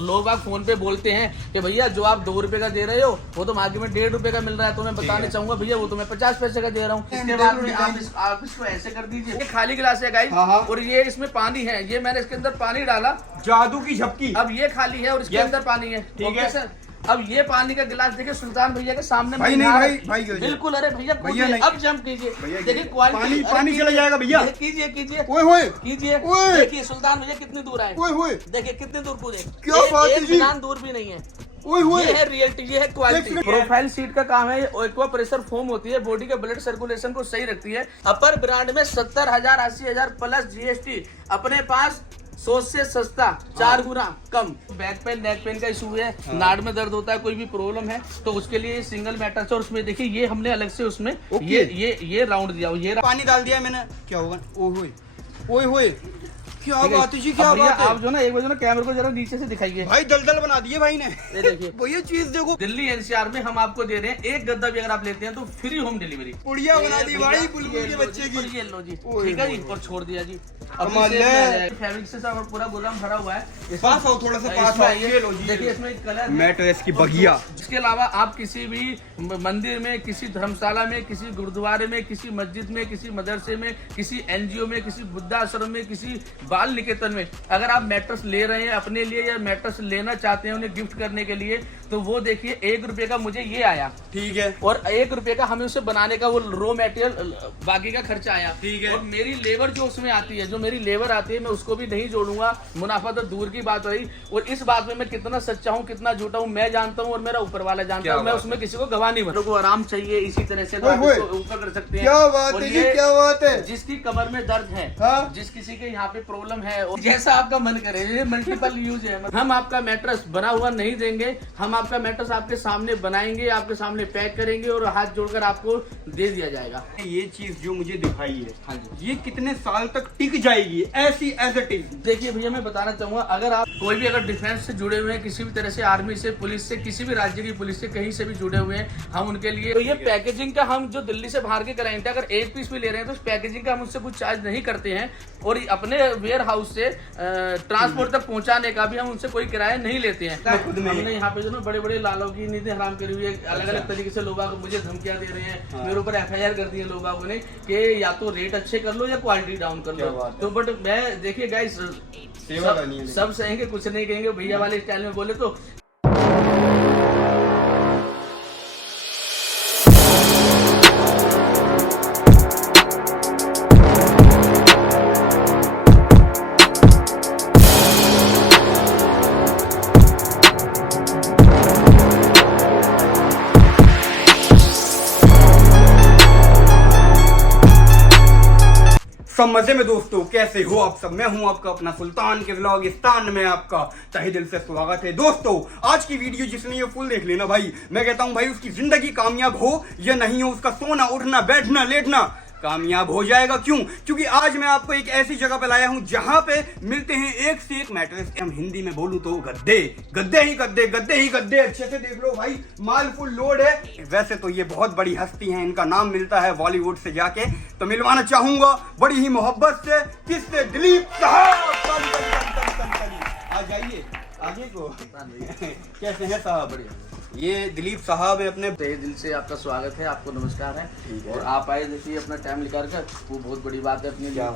लोग आप फोन पे बोलते हैं कि भैया जो आप 2 रुपए का दे रहे हो वो तो मार्केट में 1.5 रुपए का मिल रहा है, तो मैं बताना चाहूंगा भैया वो तो मैं 50 पैसे का दे रहा हूँ। इसके बाद में आप इसको ऐसे कर दीजिए, ये खाली गिलास है गाइस और ये इसमें पानी है, ये मैंने इसके अंदर पानी डाला, जादू की झपकी। अब ये खाली है और इसके अंदर पानी है, ठीक है सर। अब ये पानी का गिलास देखिए सुल्तान भैया के सामने भाई नहीं भाई बिल्कुल, अरे भैया अब जंप कीजिए, देखिए क्वालिटी पानी चला जाएगा भैया, कीजिए कीजिए कीजिए, देखिए सुल्तान भैया कितनी दूर आए, देखिए कितनी दूर कूदे, क्या बात है जी, दूर भी नहीं है। ये है रियलिटी, ये है क्वालिटी। प्रोफाइल सीट का काम है, एक्वा प्रेशर फोम होती है, बॉडी के ब्लड सर्कुलेशन को सही रखती है। अपर ब्रांड में 70,000 80,000 प्लस जीएसटी, अपने पास 100 से सस्ता 4 गुना कम। बैक पेन नेक पेन का इशू है, नाड़ में दर्द होता है, कोई भी प्रॉब्लम है तो उसके लिए सिंगल मैट्रेस है। और उसमें देखिए ये हमने अलग से उसमें ये राउंड दिया, ये पानी डाल दिया मैंने, क्या होगा, ओए क्या बात है जी, क्या बात है। आप जो ना एक बार जो ना कैमरे को जरा नीचे से दिखाइए भाई, दलदल बना दिए भाई ने, ये देखिए ये चीज देखो। दिल्ली एनसीआर में हम आपको दे रहे हैं एक गद्दा भी अगर आप लेते हैं तो फ्री होम डिलीवरी। पुड़िया बना दी भाई बुलबुल के बच्चे की, ये लो जी, ठीक है जी, और छोड़ दिया जी। फैब्रिक से सब पूरा गोदाम भरा हुआ है। पास आओ, थोड़ा सा पास आओ, देखिए इसमें कलर मैट्रेस की बगिया। इसके अलावा आप किसी भी मंदिर में, किसी धर्मशाला में, किसी गुरुद्वारे में, किसी मस्जिद में, किसी मदरसे में, किसी एनजीओ में, किसी वृद्धाश्रम में, किसी बाल निकेतन में अगर आप मैट्रेस ले रहे हैं अपने लिए या मैट्रेस लेना चाहते हैं उन्हें गिफ्ट करने के लिए, तो वो देखिए 1 रुपए का मुझे ये आया, ठीक है, और 1 रुपए का हमें उसे बनाने का वो रॉ मटेरियल बाकी का खर्चा आया, ठीक है, और मेरी लेबर जो उसमें आती है, जो मेरी लेबर आती है मैं उसको भी नहीं जोड़ूंगा, मुनाफा तो दूर की बात रही। और इस बात में मैं कितना सच्चा हूँ कितना झूठा हूँ मैं जानता हूँ और मेरा ऊपर वाला जानता है, मैं उसमें किसी को गवाह नहीं बनूंगा। को आराम चाहिए इसी तरह से तो ऊपर कर सकते हैं। क्या बात है जी, क्या बात है। जिसकी कमर में दर्द है, जिस किसी के यहाँ पे प्रॉब्लम है, जैसा आपका मन करे, ये मल्टीपल यूज है। हम आपका मैट्रेस बना हुआ नहीं देंगे, हम आपका मैट्रेस आपके सामने बनाएंगे, आपके सामने पैक करेंगे और हाथ जोड़कर आपको दे दिया जाएगा। ये चीज जो मुझे दिखाई है, हाँ जी, ये कितने साल तक टिक जाएगी ऐसी एज इट इज? देखिए भैया मैं बताना चाहूंगा, अगर आप कोई भी अगर डिफेंस से जुड़े हुए हैं, किसी भी तरह से आर्मी से, पुलिस से, किसी भी राज्य की पुलिस से, कहीं से भी जुड़े हुए हैं, हम उनके लिए तो ये पैकेजिंग का हम जो दिल्ली से बाहर के क्लाइंट है अगर 1 पीस भी ले रहे हैं तो उस पैकेजिंग का हम उससे कुछ चार्ज नहीं करते हैं, और अपने वेयर हाउस से ट्रांसपोर्ट तक पहुंचाने का भी हम उनसे कोई किराया नहीं लेते हैं। हमने यहाँ पे जो ना बड़े बड़े लालों की नीति हराम करी हुई है, अलग अलग तरीके से लोग मुझे धमकियां दे रहे हैं, मेरे ऊपर FIR कर दी है लोगों ने कि या तो रेट अच्छे कर लो या क्वालिटी डाउन कर लो। तो बट मैं देखिए गाइस सब सहेंगे कुछ नहीं कहेंगे, भैया वाले स्टाइल में बोले तो। सब मजे में दोस्तों, कैसे हो आप सब? मैं हूं आपका अपना सुल्तान के व्लॉगिस्तान में आपका तहे दिल से स्वागत है। दोस्तों आज की वीडियो जिसने ये फुल देख लेना भाई, मैं कहता हूं भाई उसकी जिंदगी कामयाब हो या नहीं हो, उसका सोना उठना बैठना लेटना कामयाब हो जाएगा। क्यों? क्योंकि आज मैं आपको एक ऐसी जगह पे लाया हूं जहां पे मिलते हैं एक से एक मैट्रेस। हम हिंदी में बोलूं तो गद्दे गद्दे ही गद्दे, गद्दे ही गद्दे। अच्छे से देख लो भाई, माल फुल लोड है। वैसे तो ये बहुत बड़ी हस्ती है, इनका नाम मिलता है बॉलीवुड से जाके, तो मिलवाना चाहूंगा बड़ी ही मोहब्बत से, किससे? दिलीप साहब। आ जाइए आगे को। कैसे हैं साहब? बढ़िया। ये दिलीप साहब है, अपने तहे दिल से आपका स्वागत है, आपको नमस्कार है, और आप आए देखिए अपना टाइम निकाल कर, वो बहुत बड़ी बात है अपने लिए।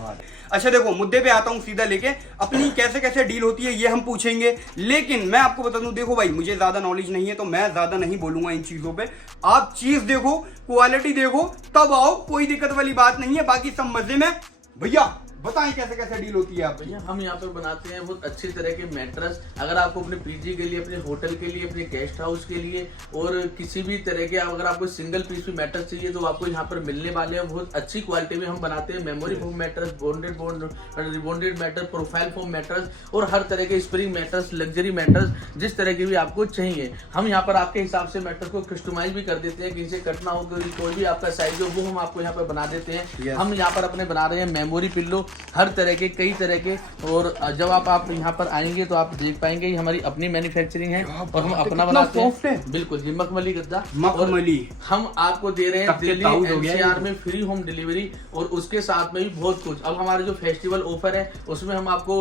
अच्छा देखो, मुद्दे पे आता हूँ सीधा लेके, अपनी कैसे कैसे डील होती है ये हम पूछेंगे, लेकिन मैं आपको बता दूं, देखो भाई मुझे ज्यादा नॉलेज नहीं है तो मैं ज्यादा नहीं बोलूंगा इन चीजों पे। आप चीज देखो, क्वालिटी देखो, तब आओ, कोई दिक्कत वाली बात नहीं है, बाकी सब मजे में। भैया बताएं कैसे कैसे डील होती है आप? भैया हम यहाँ पर बनाते हैं बहुत अच्छी तरह के मैट्रेस, अगर आपको अपने पीजी के लिए, अपने होटल के लिए, अपने गेस्ट हाउस के लिए, और किसी भी तरह के अगर आपको सिंगल पीस भी मैट्रेस चाहिए तो आपको यहाँ पर मिलने वाले हैं। बहुत अच्छी क्वालिटी में हम बनाते हैं, memory foam mattress, bonded mattress, profile foam mattress, और हर तरह के स्प्रिंग मैट्रेस, लग्जरी मैट्रेस, जिस तरह की भी आपको चाहिए हम यहाँ पर आपके हिसाब से मैट्रेस को कस्टमाइज भी कर देते हैं। किसी कटना हो, कोई भी आपका साइज हो, वो हम आपको यहाँ पर बना देते हैं। हम यहाँ पर अपने बना रहे हैं मेमोरी पिल्लो, हर तरह के, कई तरह के, और जब आप यहाँ पर आएंगे तो आप देख पाएंगे हमारी अपनी मैन्युफैक्चरिंग है और हम अपना बनाते हैं। बिल्कुल जी, मखमली गद्दा, मखमली हम आपको दे रहे हैं दिल्ली NCR में फ्री होम डिलीवरी, और उसके साथ में भी बहुत कुछ। अब हमारे जो फेस्टिवल ऑफर है उसमें हम आपको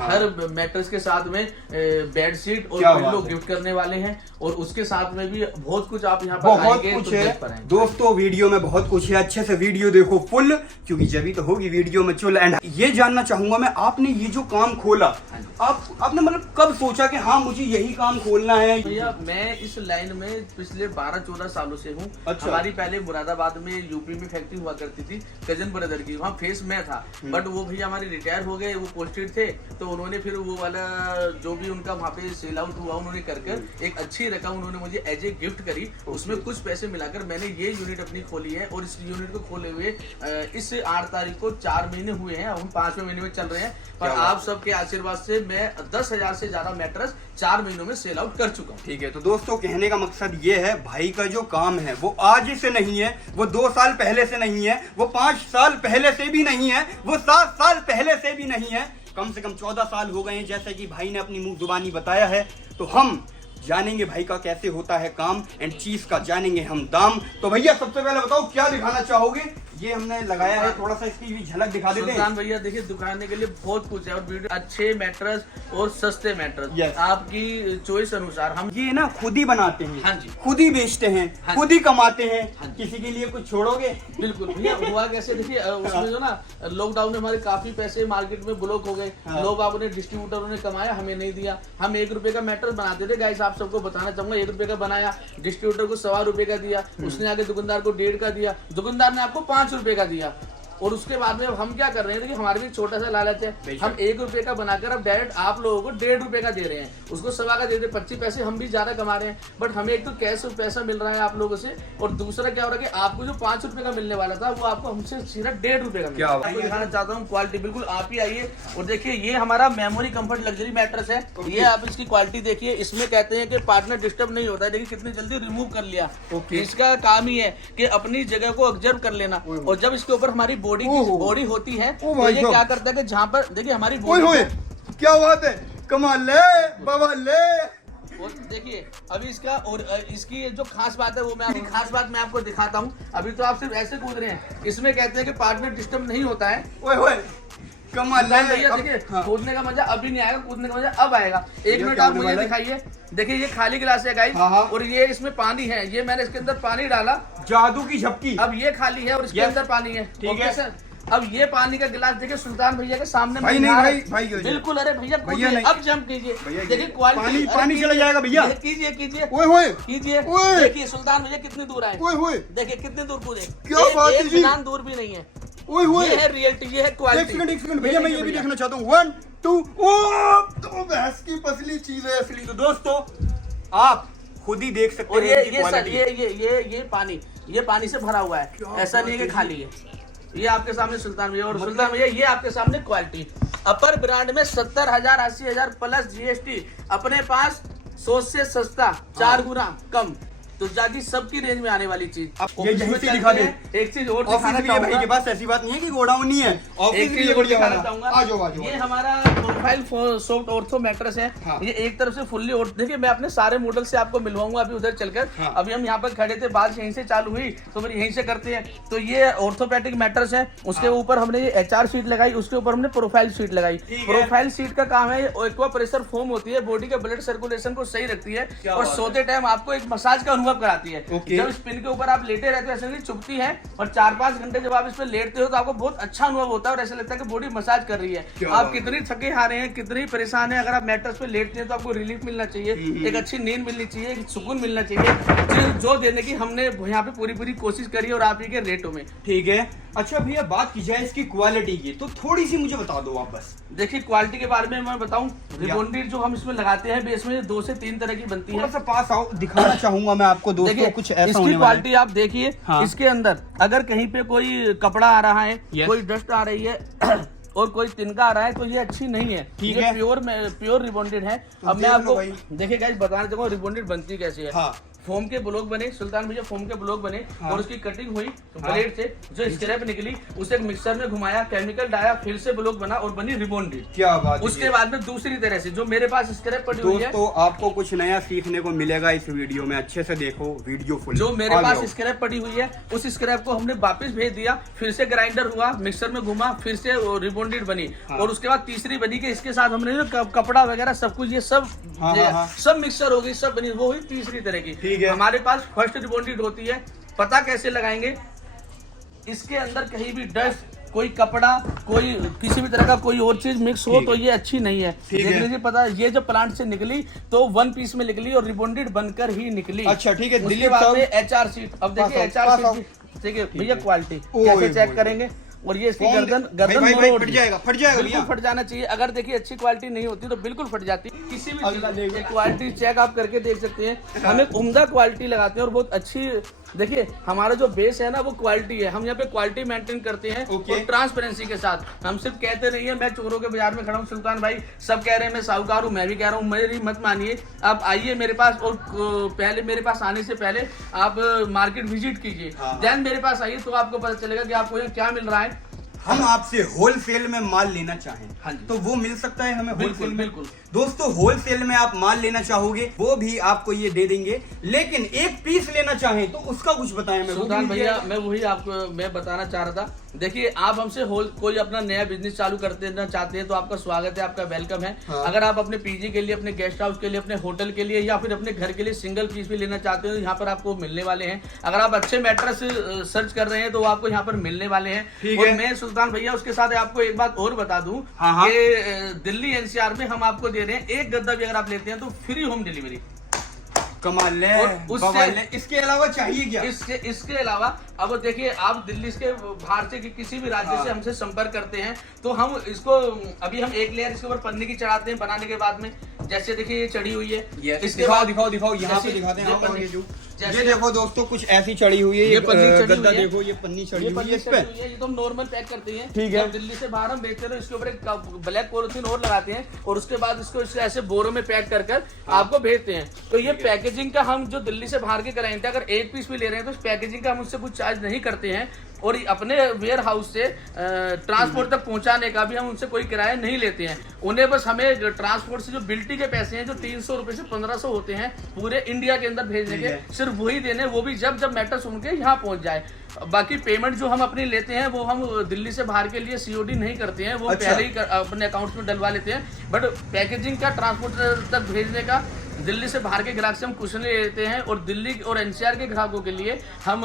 हर मैट्रेस के साथ में बेड शीट और क्या पिल्लो बात है। गिफ्ट करने वाले हैं, और उसके साथ में भी बहुत कुछ आप यहाँ पर बहुत आएंगे कुछ तो है देख पाएंगे। दोस्तों, वीडियो में बहुत कुछ है। अच्छे से वीडियो देखो फुल, क्योंकि जब तो होगी वीडियो में चुल। एंड ये जानना चाहूंगा मैं, आपने ये जो काम खोला, आपने मतलब कब सोचा कि हाँ मुझे यही काम खोलना है? भैया मैं इस लाइन में पिछले 12-14 सालों से हूँ। अच्छा। हमारी पहले मुरादाबाद में यूपी में फैक्ट्री हुआ करती थी कजन ब्रदर की, वहाँ फेस में था। बट वो भैया हमारे रिटायर हो गए, वो पोस्टेड थे, तो उन्होंने फिर वो वाला जो भी उनका वहाँ पे सेल आउट हुआ, उन्होंने कर एक अच्छी रकम उन्होंने मुझे एज ए गिफ्ट करी। उसमें कुछ पैसे मिलाकर मैंने ये यूनिट अपनी खोली है, और इस यूनिट को खोले हुए इस 8 तारीख को 4 महीने हुए हैं। हम 5वें महीने में चल रहे हैं, पर आप सबके आशीर्वाद से मैं 10,000 से ज्यादा मैट्रेस 4 महीनों में सेल आउट कर चुका हूँ। ठीक है, तो दोस्तों कहने का मकसद ये है, भाई का जो काम है वो आज से नहीं है, वो 2 साल पहले से नहीं है, वो 5 साल पहले से भी नहीं है, वो 7 साल पहले से भी नहीं है, कम से कम 14 साल हो गए हैं, जैसे कि भाई ने अपनी मुंह जुबानी बताया है। तो हम जानेंगे भाई का कैसे होता है काम, एंड चीज का जानेंगे हम दाम। तो भैया सबसे पहले बताओ क्या दिखाना चाहोगे? ये हमने लगाया है, थोड़ा सा इसकी भी झलक दिखा देते हैं। सुल्तान भैया देखिए, दिखाने के लिए बहुत कुछ है, और वीडियो अच्छे मैट्रेस और सस्ते मैट्रेस आपकी चॉइस अनुसार हम ये ना खुद ही बनाते हैं। हाँ जी। खुद ही बेचते हैं। हाँ खुद ही कमाते हैं। हाँ जी। किसी के लिए कुछ छोड़ोगे? बिल्कुल भैया। हुआ कैसे देखिए, उसमें जो ना लॉकडाउन में हमारे काफी पैसे मार्केट में ब्लॉक हो गए। लोग आपने डिस्ट्रीब्यूटरों ने कमाया, हमें नहीं दिया। हम 1 रुपए का मैट्रेस बनाते थे गाइस, आप सबको बताना चाहूंगा। 1 रुपए का बनाया, डिस्ट्रीब्यूटर को 1.25 रुपए का दिया, उसने आगे दुकानदार को 1.5 का दिया, दुकानदार ने आपको 5 रुपए का दिया। और उसके बाद में अब हम क्या कर रहे हैं, देखिए हमारे भी छोटा सा लालच है, हम 1 रुपए का बनाकर अब डायरेक्ट आप लोगों को 1.5 रुपए का दे रहे हैं, उसको 1.25 का दे रहे हैं, 25 पैसे हम भी ज्यादा कमा रहे हैं। बट हमें एक तो कैश पैसा मिल रहा है आप लोगों से, और दूसरा क्या हो रहा है कि आपको जो 5 रुपए का मिलने वाला था वो आपको हमसे सिर्फ 1.5 रुपए का मिल रहा है। आपको दिखाना चाहता हूँ क्वालिटी, बिल्कुल आप ही आइए और देखिए। ये हमारा मेमोरी कंफर्ट लग्जरी मैट्रेस है। ये आप इसकी क्वालिटी देखिए, इसमें कहते हैं कि पार्टनर डिस्टर्ब नहीं होता है, देखिए कितनी जल्दी रिमूव कर लिया। इसका काम ही है कि अपनी जगह को ऑब्जर्व कर लेना, और जब इसके ऊपर हमारी बॉडी होती है तो ये क्या करता है कि जहाँ पर देखिए हमारी क्या बात है, कमाल है, बवाल है। और देखिए अभी इसका और इसकी जो खास बात है वो मैं आपको दिखाता हूँ। अभी तो आप सिर्फ ऐसे कूद रहे हैं, इसमें कहते हैं कि पार्टनर डिस्टर्ब नहीं होता है। कमाल है भैया देखिए, कूदने का मजा अभी नहीं आएगा, कूदने का मजा अब आएगा। 1 मिनट आप मुझे दिखाइए। देखिए ये खाली गिलास है गाइस, और ये इसमें पानी है, ये मैंने इसके अंदर पानी डाला, जादू की झपकी। अब ये खाली है और इसके अंदर पानी है। ठीक है सर, अब ये पानी का गिलास देखिए सुल्तान भैया के सामने भाई नहीं भाई बिल्कुल। अरे भैया नहीं। अब जंप कीजिए, देखिए क्वालिटी, पानी चला जाएगा भैया। कीजिए कीजिए, देखिए सुल्तान भैया कितनी दूर आए, देखिए कितनी दूर कूदे, क्या बात है जी, दूर भी नहीं है। ये है रियलिटी, ये है क्वालिटी। एक सेकंड भैया, मैं ये भी देखना चाहता हूँ। 1 2 तो भैंस की पसली चीज है असली। तो दोस्तों आप खुद ही देख सकते और हैं। ये पानी से भरा हुआ है, ऐसा नहीं है कि खाली है। ये आपके सामने सुल्तान भैया, और सुल्तान भैया ये आपके सामने क्वालिटी। अपर ब्रांड में 70,000 80,000 प्लस GST, अपने पास 100 से सस्ता, 4 गुना कम। तो जाती सबकी रेंज में आने वाली चीज। ये यहीं से दिखा दे। एक चीज और दिखाना चाहूंगा भाई के पास, ऐसी बात नहीं है कि गोडाउन नहीं है, ऑफिस भी है बढ़िया वाला। आ जाओ। ये हमारा प्रोफाइल सॉफ्ट ऑर्थो मैट्रेस है। ये एक तरफ से फुल्ली और देखिए मैं अपने सारे मॉडल से आपको मिलवाऊंगा अभी उधर चलकर। अभी हम यहाँ पर खड़े थे, बात यहीं से चालू हुई तो फिर यहीं से करते हैं। तो ये ऑर्थोपेडिक मैट्रेस है, उसके ऊपर हमने ये HR शीट लगाई, उसके ऊपर हमने प्रोफाइल शीट लगाई। प्रोफाइल शीट का काम है, एक्वा प्रेशर फोम होती है, बॉडी के ब्लड सर्कुलेशन को सही रखती है, और सोते टाइम आपको एक मसाज का अनुभव कराती है। जब स्पिन के ऊपर आप लेटे रहते हो ऐसे नहीं चुभती है, और 4-5 घंटे जब आप इस पर लेटते हो तो आपको बहुत अच्छा अनुभव होता है, और ऐसा लगता है कि बॉडी मसाज कर रही है। आप कितनी थके हारे हैं, कितनी परेशान है, अगर आप मैट्रेस पे लेटते हैं तो आपको रिलीफ मिलना चाहिए, एक अच्छी नींद मिलनी चाहिए, एक सुकून मिलना चाहिए, जो देने की हमने यहाँ पे पूरी कोशिश करी, और आप ही के रेटों में। ठीक है। अच्छा भैया बात की जाए इसकी क्वालिटी की, तो थोड़ी सी मुझे बता दो आप बस। देखिए क्वालिटी के बारे में मैं बताऊं, रिबॉन्डेड जो हम इसमें लगाते हैं बेस में 2 से 3 तरह की बनती है। थोड़ा सा पास आओ, दिखाना चाहूंगा मैं आपको दोस्तों, कुछ ऐसा इसकी होने वाला है। क्वालिटी आप देखिए। इसके अंदर अगर कहीं पे कोई कपड़ा आ रहा है, कोई डस्ट आ रही है और कोई तिनका आ रहा है तो ये अच्छी नहीं है। ठीक है, है, प्योर रिबॉन्डेड है। तो अब मैं आपको देखिए गाइस बताना चाहूंगा रिबॉन्डेड बनती कैसे है। फोम के ब्लॉक बने सुल्तान भैया, फोम के ब्लॉक बने, और उसकी कटिंग हुई ब्लेड से, जो स्क्रैप निकली उसे मिक्सर में घुमाया, केमिकल डाला, फिर से ब्लॉक बना और बनी रिबॉन्डेड। क्या बात। उसके बाद में दूसरी तरह से जो मेरे पास स्क्रैप पड़ी हुई है, दोस्तों आपको कुछ नया सीखने को मिलेगा इस वीडियो में, अच्छे से देखो वीडियो फुल। जो मेरे पास स्क्रैप पड़ी हुई है उस स्क्रैप को हमने वापस भेज दिया, फिर से ग्राइंडर हुआ, मिक्सर में घुमा, फिर से रिबॉन्डेड बनी। हाँ। और उसके बाद तीसरी बनी कि इसके साथ हमने जो कपड़ा वगैरह सब कुछ ये सब सब मिक्सर हो गई, सब बनी, वो हुई तीसरी तरह की। ठीक है। हमारे पास फर्स्ट रिबॉन्डेड होती है। पता कैसे लगाएंगे, इसके अंदर कहीं भी डस्ट, कोई कपड़ा, कोई किसी भी तरह का कोई और चीज मिक्स हो तो ये अच्छी नहीं है। देख लीजिए, पता ये जो प्लांट से निकली तो 1 पीस में निकली और रिबॉन्डेड बनकर ही निकली। अच्छा ठीक है। दिल्ली बाद में HR सीट। अब देखिए HR सीट, ठीक है भैया, क्वालिटी कैसे चेक करेंगे। और ये इसकी गर्दन फट जाएगा बिल्कुल फट जाना चाहिए। अगर देखिए अच्छी क्वालिटी नहीं होती तो बिल्कुल फट जाती है। किसी भी क्वालिटी चेक आप करके देख सकते हैं। हम एक उम्दा क्वालिटी लगाते हैं और बहुत अच्छी। देखिए हमारा जो बेस है ना वो क्वालिटी है। हम यहाँ पे क्वालिटी मेंटेन करते हैं और ट्रांसपेरेंसी के साथ। हम सिर्फ कहते नहीं है मैं चोरों के बाजार में खड़ा हूँ सुल्तान भाई, सब कह रहे हैं मैं साहूकार हूँ, मैं भी कह रहा हूँ, मेरी मत मानिए। आप आइए मेरे पास और पहले मेरे पास आने से पहले आप मार्केट विजिट कीजिए, देन मेरे पास आइए तो आपको पता चलेगा कि आपको यहाँ क्या मिल रहा है। हम आपसे होलसेल में माल लेना चाहें हाँ जी, तो वो मिल सकता है हमें होलसेल में। बिल्कुल। दोस्तों होलसेल में आप माल लेना चाहोगे वो भी आपको ये दे देंगे, लेकिन एक पीस लेना चाहें तो उसका कुछ बताएं। सुल्तान भैया मैं वही आपको मैं बताना चाह रहा था। देखिए आप हमसे कोई अपना नया बिजनेस चालू कर देना चाहते हैं तो आपका स्वागत है, आपका वेलकम है। हाँ। अगर आप अपने पीजी के लिए, अपने गेस्ट हाउस के लिए, अपने होटल के लिए या फिर अपने घर के लिए सिंगल पीस भी लेना चाहते हो तो यहाँ पर आपको मिलने वाले हैं। अगर आप अच्छे मैट्रेस सर्च कर रहे हैं तो आपको यहाँ पर मिलने वाले हैं। और मैं सुल्तान भैया उसके साथ आपको एक बात और बता दूं कि दिल्ली NCR में हम आपको दे रहे हैं एक गद्दा भी अगर आप लेते हैं तो फ्री होम डिलीवरी। कमाल है। इसके अलावा चाहिए क्या? इसके अलावा अब देखिए आप दिल्ली के बाहर से किसी भी राज्य से हमसे संपर्क करते हैं तो हम इसको अभी हम एक लेयर इसके ऊपर पन्नी की चढ़ाते हैं बनाने के बाद में। जैसे देखिए ये चढ़ी हुई है, इसके दिखाओ यहाँ पे दिखाते हैं। ये देखो दोस्तों कुछ ऐसी चढ़ी हुई है, ये पन्नी चढ़ी हुई है। देखो ये पन्नी चढ़ी हुई है इस पे। ये तो हम नॉर्मल पैक करते हैं। ठीक है। दिल्ली से बाहर हम बेचते हैं तो इसके ऊपर एक ब्लैक पॉलिथीन और लगाते हैं और उसके बाद इसको ऐसे बोरों में पैक कर आपको भेजते हैं। तो ये पैकेजिंग का हम जो दिल्ली से बाहर के कराए थे, अगर एक पीस भी ले रहे हैं तो पैकेजिंग का हम उससे कुछ चार्ज नहीं करते हैं। और अपने वेयर हाउस से ट्रांसपोर्ट तक पहुंचाने का भी हम उनसे कोई किराया नहीं लेते हैं। उन्हें बस हमें ट्रांसपोर्ट से जो बिल्टी के पैसे हैं जो 300 रुपए से 1500 होते हैं पूरे इंडिया के अंदर भेजने के, सिर्फ वही देने, वो भी जब मैटर्स उनके यहाँ पहुंच जाए। बाकी पेमेंट जो हम अपनी लेते हैं वो हम दिल्ली से बाहर के लिए COD नहीं करते हैं, वो पहले ही अपने अकाउंट में डलवा लेते हैं। बट पैकेजिंग का, ट्रांसपोर्ट तक भेजने का दिल्ली से बाहर के ग्राहक से हम कुछ नहीं लेते हैं। और दिल्ली और NCR के ग्राहकों के लिए हम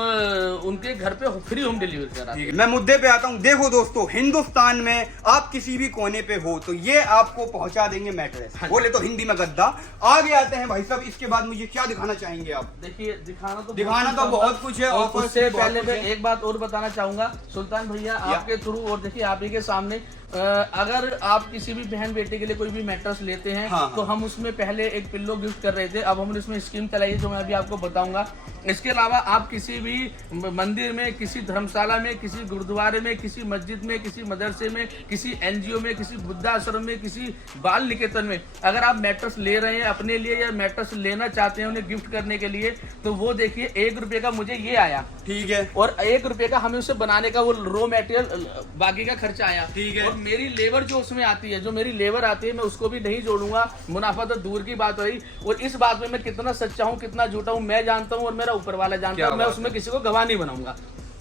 उनके घर पे फ्री होम डिलीवरी कराते हैं। मैं मुद्दे पे आता हूँ। देखो दोस्तों, हिंदुस्तान में आप किसी भी कोने पे हो तो ये आपको पहुंचा देंगे मैट्रेस। बोले तो हिंदी में गद्दा। आगे आते हैं भाई साहब, इसके बाद मुझे क्या दिखाना चाहेंगे आप? देखिए दिखाना तो बहुत कुछ है। और उससे पहले मैं एक बात और बताना चाहूंगा सुल्तान भैया आपके थ्रू, और देखिए आप ही के सामने, अगर आप किसी भी बहन बेटे के लिए कोई भी मैट्रेस लेते हैं तो हम उसमें पहले एक पिल्लो गिफ्ट कर रहे थे, अब हमने इसमें स्कीम चलाई है जो मैं अभी आपको बताऊंगा। इसके अलावा आप किसी भी मंदिर में, किसी धर्मशाला में, किसी गुरुद्वारे में, किसी मस्जिद में, किसी मदरसे में, किसी NGO में, किसी वृद्धाश्रम में, किसी बाल निकेतन में अगर आप मैट्रेस ले रहे हैं अपने लिए या मैट्रेस लेना चाहते हैं उन्हें गिफ्ट करने के लिए, तो वो देखिए 1 रुपए का मुझे ये आया। ठीक है। और 1 रुपए का हमें उसे बनाने का वो रॉ मटेरियल बाकी का खर्चा आया। ठीक है। और मेरी लेबर जो उसमें आती है, जो मेरी लेबर आती है, मैं उसको भी नहीं जोड़ूंगा। मुनाफा तो दूर की बात रही। और इस बात में मैं कितना सच्चा हूँ, कितना झूठा हूँ, मैं जानता हूँ और मेरा ऊपर वाला जानता है। मैं उसमें किसी को गवाह नहीं बनाऊंगा।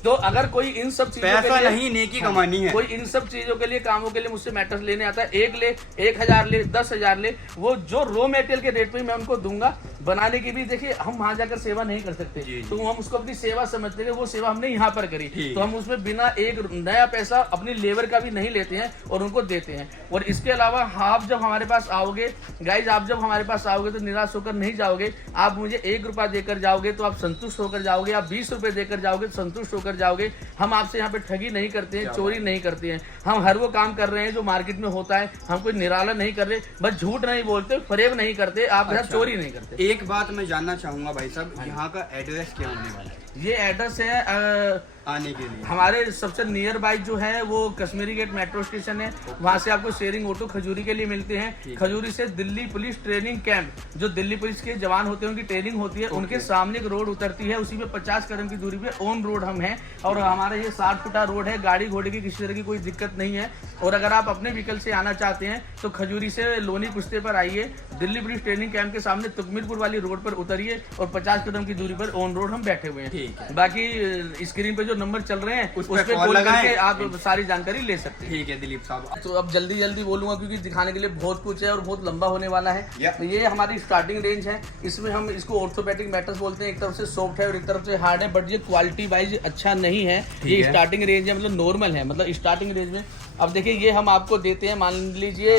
तो अगर कोई इन सब चीजों पैसा के लिए, नहीं नेकी कमानी है, कोई इन सब चीजों के लिए, कामों के लिए मुझसे मैटर्स लेने आता है, 1 ले, 1000 ले, 10,000 ले, वो जो रॉ मटेरियल के रेट पे मैं उनको दूंगा। बनाने की भी देखिए हम वहां जाकर सेवा नहीं कर सकते, तो हम उसको अपनी सेवा समझते हैं। वो सेवा हमने यहाँ पर करी, तो हम उसमें बिना एक नया पैसा अपनी लेबर का भी नहीं लेते हैं और उनको देते हैं। और इसके अलावा आप जब हमारे पास आओगे गाइज, आप जब हमारे पास आओगे तो निराश होकर नहीं जाओगे। आप मुझे 1 रुपया देकर जाओगे तो आप संतुष्ट होकर जाओगे, आप 20 रुपए देकर जाओगे तो संतुष्ट होकर जाओगे। हम आपसे यहाँ पे ठगी नहीं करते हैं, चोरी नहीं करते हैं। हम हर वो काम कर रहे हैं जो मार्केट में होता है। हम कोई निराला नहीं कर रहे, बस झूठ नहीं बोलते, फरेब नहीं करते, आप चोरी नहीं करते। एक बात मैं जानना चाहूंगा भाई साहब, यहाँ का एड्रेस क्या होने वाला है? ये एड्रेस है आने के लिए हमारे सबसे नियर बाई जो है वो कश्मीरी गेट मेट्रो स्टेशन है। वहां से आपको शेयरिंग ऑटो खजूरी के लिए मिलते हैं। खजूरी से दिल्ली पुलिस ट्रेनिंग कैंप, जो दिल्ली पुलिस के जवान होते हैं उनकी ट्रेनिंग होती है, उनके सामने एक रोड उतरती है, उसी पे 50 कदम की दूरी पे ऑन रोड हम हैं। और हमारा ये 60 फुटा रोड है, गाड़ी घोड़े की किसी तरह की कोई दिक्कत नहीं है। और अगर आप अपने व्हीकल से आना चाहते हैं तो खजूरी से लोनी कुश्ते पर आइए, दिल्ली पुलिस ट्रेनिंग कैंप के सामने तुकमीरपुर वाली रोड पर उतरिए और 50 कदम की दूरी पर ऑन रोड हम बैठे हुए हैं। ठीक है। बाकी स्क्रीन पे जो नंबर चल रहे हैं उस उस पे पे कॉल कॉल लगाएं। करके आप सारी जानकारी ले सकते हैं। ठीक है दिलीप साहब। तो अब जल्दी बोलूंगा क्योंकि दिखाने के लिए बहुत कुछ है और बहुत लंबा होने वाला है। Yeah. तो ये हमारी स्टार्टिंग रेंज है। इसमें हम इसको ऑर्थोपेडिक मैट्रेस बोलते हैं। एक तरफ से सॉफ्ट है और एक तरफ से हार्ड है, बट ये क्वालिटी वाइज अच्छा नहीं है। ये है। स्टार्टिंग रेंज है, मतलब नॉर्मल है, मतलब स्टार्टिंग रेंज में। अब देखिए ये हम आपको देते हैं, मान लीजिए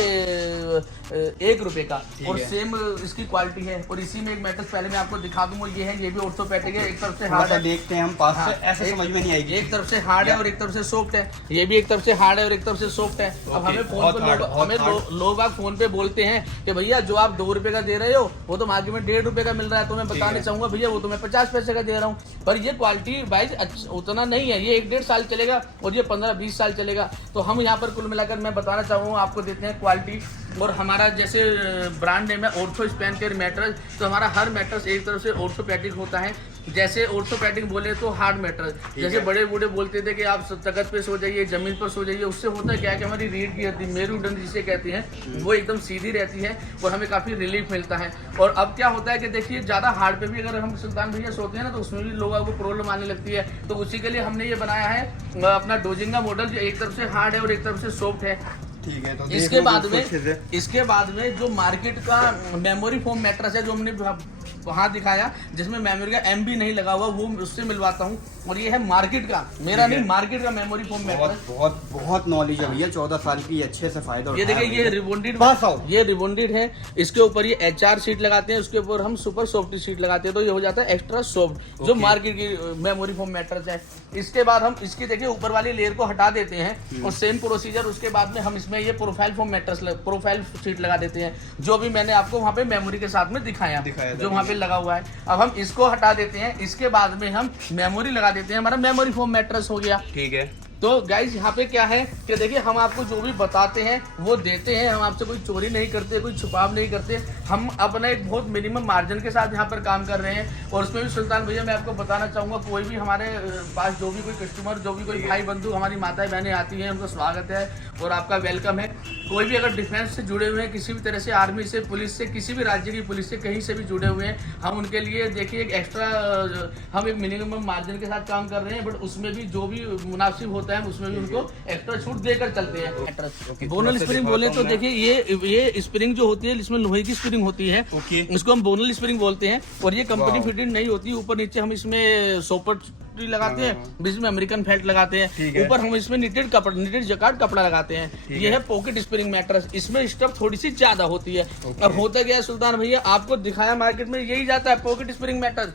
1 रुपए का, और है। सेम इसकी क्वालिटी है। और इसी में एक मैट्रेस पहले मैं आपको दिखा दूंगा, ये है, ये भी ऑर्थोपेडिक है। एक तरफ से हार्ड है, देखते हैं हम पास हाँ, से, ऐसे समझ में नहीं आएगी। एक तरफ से हार्ड है और एक तरफ से सॉफ्ट है। ये भी एक तरफ से हार्ड है और एक तरफ से सॉफ्ट है। अब हमें फोन पे लोग आप फोन पे बोलते हैं कि भैया जो आप 2 रुपए का दे रहे हो वो तो मार्केट में 1.5 रुपए का मिल रहा है। तो मैं बताना चाहूंगा भैया वो तो मैं 50 पैसे का दे रहा हूँ, पर ये क्वालिटी वाइज उतना नहीं है। ये 1-1.5 साल चलेगा और ये 15-20 साल चलेगा। तो हम यहाँ पर कुल मिलाकर मैं बताना चाहूँगा आपको देते हैं क्वालिटी। और हमारा जैसे ब्रांड नेम है ऑर्थो स्पैन केयर मैट्रेस, तो हमारा हर मैट्रेस एक तरफ से ऑर्थोपेडिक होता है। जैसे ऑर्थोपेडिक बोले तो हार्ड मैट्रेस, जैसे बड़े बूढ़े बोलते थे कि आप तख्त पे सो जाइए, जमीन पर सो जाइए, उससे होता है क्या है कि हमारी रीढ़ की हड्डी, मेरुदंड जिसे कहते हैं, वो एकदम सीधी रहती है और हमें काफी रिलीफ मिलता है। और अब क्या होता है कि देखिए ज्यादा हार्ड पे भी अगर हम सुल्तान भैया सोते हैं ना, तो उसमें भी लोगों को प्रॉब्लम आने लगती है। तो उसी के लिए हमने ये बनाया है अपना डोजिंगा मॉडल, जो एक तरफ से हार्ड है और एक तरफ से सॉफ्ट है। ठीक है। तो इसके बाद में जो मार्केट का मेमोरी फोम मैट्रेस है, जो हमने वहाँ दिखाया, जिसमें मेमोरी का एम भी नहीं लगा हुआ, वो उससे मिलवाता हूँ। और ये है मार्केट का, मेरा नहीं, मार्केट का मेमोरी फोम मैट्रेस। बहुत नॉलेज है भैया, 14 साल की अच्छे से फायदा। ये देखिए ये रिबॉन्डेड है। इसके ऊपर ये HR शीट लगाते हैं, उसके ऊपर हम सुपर सॉफ्ट शीट लगाते हैं, तो ये हो जाता है एक्स्ट्रा सॉफ्ट, जो मार्केट की मेमोरी फोम मैट्रेस है। इसके बाद हम इसकी देखिए ऊपर वाली लेयर को हटा देते हैं और सेम प्रोसीजर उसके बाद में हम इसमें ये profile foam mattress profile sheet लगा देते हैं, जो भी मैंने आपको वहाँ पे मेमोरी के साथ में दिखाया जो वहाँ पे लगा हुआ है। अब हम इसको हटा देते हैं, इसके बाद में हम मेमोरी लगा देते हैं, हमारा मेमोरी फोम मैट्रेस हो गया। ठीक है। तो गाइज यहाँ पे क्या है कि देखिए हम आपको जो भी बताते हैं वो देते हैं। हम आपसे कोई चोरी नहीं करते, कोई छुपाव नहीं करते। हम अपना एक बहुत मिनिमम मार्जिन के साथ यहाँ पर काम कर रहे हैं। और उसमें भी सुल्तान भैया मैं आपको बताना चाहूँगा, कोई भी हमारे पास जो भी कोई कस्टमर, जो भी कोई भाई बंधु, हमारी माताएं बहनें आती हैं, उनका स्वागत है और आपका वेलकम है। कोई भी अगर डिफेंस से जुड़े हुए हैं, किसी भी तरह से, आर्मी से, पुलिस से, किसी भी राज्य की पुलिस से, कहीं से भी जुड़े हुए हैं, हम उनके लिए देखिए एक एक्स्ट्रा, हम एक मिनिमम मार्जिन के साथ काम कर रहे हैं। बट उसमें भी जो भी मुनासिब होता है उसमें भी उनको एक्स्ट्रा छूट देकर चलते हैं। बोनल स्प्रिंग बोले तो देखिए ये स्प्रिंग जो होती है, इसमें लोहे की स्प्रिंग होती है, इसको हम बोनल स्प्रिंग बोलते हैं। और ये कंपनी फिटेड नहीं होती, ऊपर नीचे हम इसमें सोपर लगाते हैं, बीच में अमेरिकन फेल्ट लगाते हैं, ऊपर हम इसमें निटेड जकार्ड कपड़ा लगाते हैं। ये है पॉकेट स्प्रिंग मैट्रेस, इसमें स्टफ थोड़ी सी ज्यादा होती है। अब होता क्या है सुल्तान भैया, आपको दिखाया मार्केट में यही जाता है पॉकेट स्प्रिंग मैट्रेस,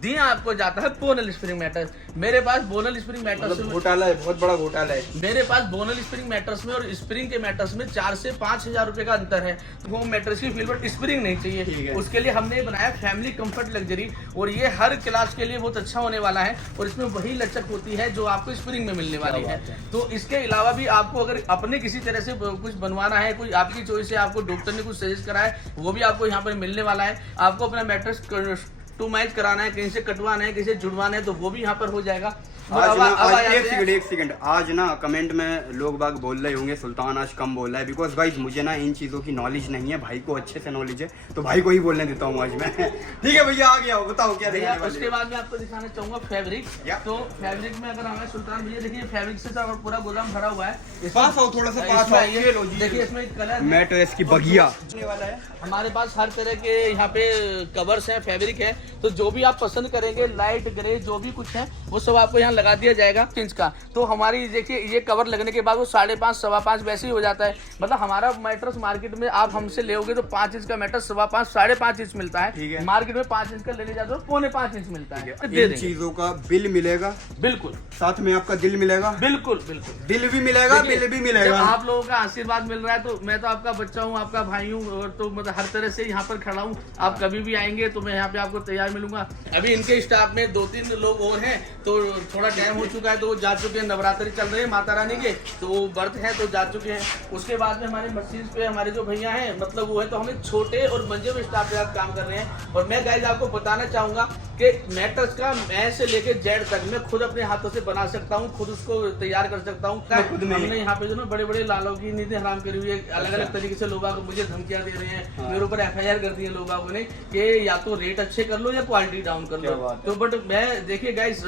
दिया आपको जाता है बोनल स्प्रिंग मैट्रेस। मेरे पास बोनल स्प्रिंग मैट्रेस घोटाला है, बहुत बड़ा घोटाला है। मेरे पास बोनल स्प्रिंग मैट्रेस में और स्प्रिंग के मैट्रेस में 4 से 5 हजार रुपए का अंतर है। तो वो मैट्रेस की फील बट स्प्रिंग नहीं चाहिए, उसके लिए हमने बनाया फैमिली कंफर्ट लग्जरी। और ये हर क्लास के लिए बहुत अच्छा होने वाला है और इसमें वही लचक होती है जो आपको स्प्रिंग में मिलने वाली है। तो इसके अलावा भी आपको अगर अपने किसी तरह से कुछ बनवाना है, कोई आपकी चॉइस है, आपको डॉक्टर ने कुछ सजेस्ट करा है, वो भी आपको यहाँ पर मिलने वाला है। आपको अपना मैट्रेस कस्टमाइज कराना है, कहीं से कटवाना है, कहीं से जुड़वाना है, तो वो भी यहाँ पर हो जाएगा। एक सेकंड, आज ना कमेंट में लोग बाग बोल रहे होंगे सुल्तान आज कम बोल रहा है, बिकॉज गाइस मुझे ना इन चीजों की नॉलेज नहीं है, भाई को अच्छे से नॉलेज है, तो भाई को ही बोलने देता हूँ आज मैं। ठीक है भैया, आ गया हो, बताओ क्या दिखाने वाले। उसके बाद मैं आपको दिखाना चाहूंगा फैब्रिक। तो फैब्रिक में अगर हमें सुल्तान भैया देखिए, फैब्रिक से पूरा गोदाम भरा हुआ है। पास आओ, थोड़ा सा पास आओ। देखिए इसमें कलर मैट्रेस की बगिया वाला है। हमारे पास हर तरह के यहाँ पे कवर्स हैं, फैब्रिक है, तो जो भी आप पसंद करेंगे, लाइट ग्रे जो भी कुछ है वो सब आपको यहाँ लगा दिया जाएगा इंच का। तो हमारी देखिए ये कवर लगने के बाद वो 5.5 सवा 5 वैसे ही हो जाता है। मतलब हमारा मैट्रेस मार्केट में आप हमसे लेओगे तो 5 इंच का मैट्रेस 5.25 साढ़े 5 इंच मिलता है। मार्केट में 5 इंच का लेने जाते हो 4.25 इंच मिलता है। इन चीजों का बिल मिलेगा, बिल्कुल साथ में आपका दिल मिलेगा, बिल्कुल बिल्कुल दिल भी मिलेगा, बिल भी मिलेगा। आप लोगों का आशीर्वाद मिल रहा है तो मैं तो आपका बच्चा हूँ, आपका भाई हूँ, और तो मतलब हर तरह से यहाँ पर खड़ा हूँ। आप कभी भी आएंगे तो मैं यहाँ पे आपको तैयार मिलूंगा। अभी इनके स्टाफ में 2-3 लोग और हैं, तो थोड़ा थोड़ा टाइम हो चुका है तो वो जा चुके हैं, नवरात्रि चल रहे हैं माता रानी के, तो वो व्रत है तो जा चुके हैं। उसके बाद में हमारे मशीन पे हमारे जो भैया हैं मतलब वो है, तो हमें छोटे और मंजे में स्टाफ के साथ काम कर रहे हैं। और मैं गाइस आपको बताना चाहूंगा कि मैट्रेस का मैं से लेके जेड तक मैं खुद अपने हाथों से बना सकता हूँ, खुद उसको तैयार कर सकता हूँ। हमने यहाँ पे जो ना बड़े बड़े लालों की नीति हराम करी हुई है, अलग अलग तरीके से लोगों को मुझे धमकियां दे रहे हैं, मेरे ऊपर FIR कर दी है लोगों ने कि या तो रेट अच्छे कर लो या क्वालिटी डाउन कर लो। तो बट मैं देखिए गाइस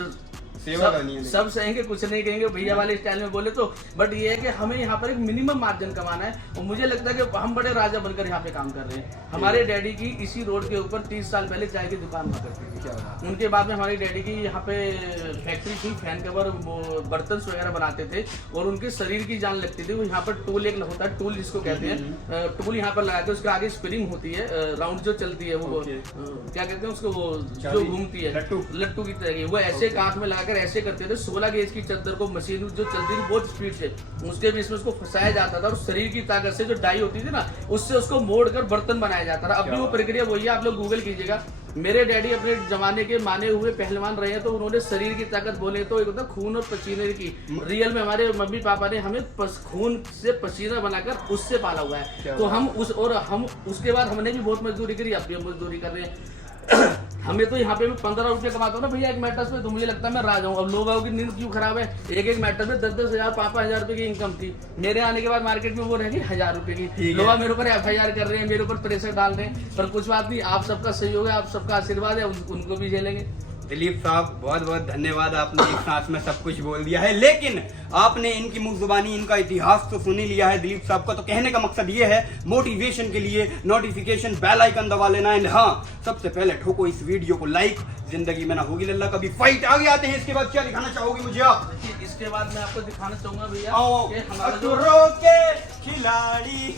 सब सहेंगे, कुछ नहीं कहेंगे भैया वाले स्टाइल में बोले तो, बट ये है कि हमें यहाँ पर एक मिनिमम मार्जिन कमाना है। और मुझे लगता है कि हम बड़े राजा बनकर यहाँ पे काम कर रहे हैं। हमारे डैडी की इसी रोड के ऊपर 30 साल पहले चाय की दुकान हुआ करती थी। उनके बाद में हमारी डैडी की यहाँ पे फैक्ट्री थी, फैन कवर बर्तन वगैरह बनाते थे और उनके शरीर की जान लगती थी। वो यहाँ पर टूल एक होता है, टूल जिसको कहते हैं, टूल यहाँ पर लगाते हैं, उसके आगे स्प्रिंग होती है राउंड जो चलती है, वो क्या कहते हैं उसको, वो जो घूमती है लट्टू की तरह की, वो ऐसे कांख में लगाकर ऐसे करते थे। 16 गेज की चद्दर को मशीन जो चलती थी बहुत स्पीड से, उसके बीच में उसको फंसाया जाता था और शरीर की ताकत से जो डाई होती थी ना, उससे उसको मोड़कर बर्तन बनाया जाता था। अब भी वो प्रक्रिया वही है, आप लोग गूगल कीजिएगा। मेरे डैडी अपने जमाने के माने हुए पहलवान रहे हैं, तो उन्होंने शरीर की ताकत बोले तो एक होता खून और पसीने की, रियल में हमारे मम्मी पापा ने हमें खून से पसीना बनाकर उससे पाला हुआ है। तो हम उसके बाद हमने भी बहुत मजदूरी करी, अब भी हम मजदूरी कर रहे हैं। हमें तो यहाँ पे मैं 15 रुपये कमाता हूँ ना भैया एक मैट्रेस में, तो मुझे लगता है मैं राजा हूँ। अब लोगों की नींद क्यों खराब है, एक मैट्रेस में 10-10 हजार 5-5 रुपए की इनकम थी। मेरे आने के बाद मार्केट में वो रहेगी 1000 रुपए की। लोग मेरे ऊपर FIR कर रहे हैं, मेरे ऊपर प्रेशर डाल रहे हैं, पर कुछ बात नहीं, आप सबका सहयोग है, आप सबका आशीर्वाद है, उनको भी झेलेंगे। दिलीप साहब बहुत बहुत धन्यवाद, आपने एक सांस में सब कुछ बोल दिया है। लेकिन आपने इनकी मुंह जुबानी इनका इतिहास तो सुन ही लिया है दिलीप साहब का। तो कहने का मकसद ये है, मोटिवेशन के लिए नोटिफिकेशन बेल आइकन दबा लेना। एंड हाँ, सबसे पहले ठोको इस वीडियो को लाइक। जिंदगी में ना होगी लल्ला कभी फाइट। आगे आते हैं, इसके बाद क्या दिखाना चाहोगे मुझे आप? इसके बाद मैं आपको दिखाना चाहूंगा भैया खिलाड़ी